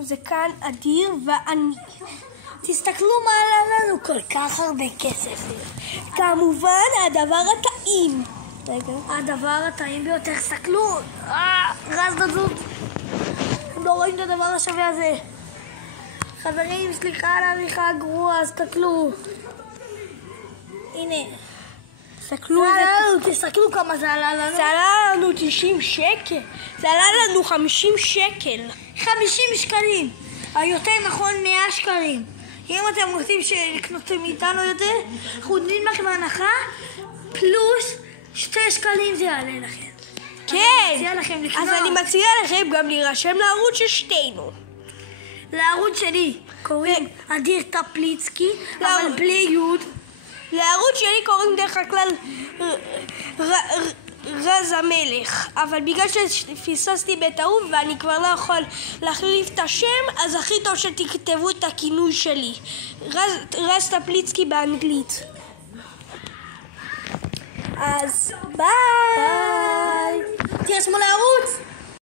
זה כאן אדיר ואני. תסתכלו מה עלה לנו כל כך הרבה כסף. כמובן הדבר הטעים. הדבר הטעים ביותר, תסתכלו. רז נזוז. לא רואים את הדבר השווה הזה. חברים, סליחה על העריכה הגרועה, תסתכלו. הנה. תסתכלו כמה זה עלה לנו. זה עלה לנו 90 שקל. זה עלה לנו 50 שקל. 50 שקלים. היותר נכון 100 שקלים. אם אתם רוצים לקנות מאיתנו את זה, אנחנו נותנים לכם הנחה, פלוס 2 שקלים זה יעלה לכם. כן. אז אני מציע לכם גם להירשם לערוץ של שתינו. לערוץ שלי קוראים אדיר טפליצקי, אבל בלי יוד. לערוץ שלי קוראים דרך הכלל רז המלך, אבל בגלל שפיססתי בטעות ואני כבר לא יכול להחליף את השם, אז הכי טוב שתכתבו את הכינוי שלי, רז טפליצקי באנגלית. אז ביי. תרשמו לערוץ.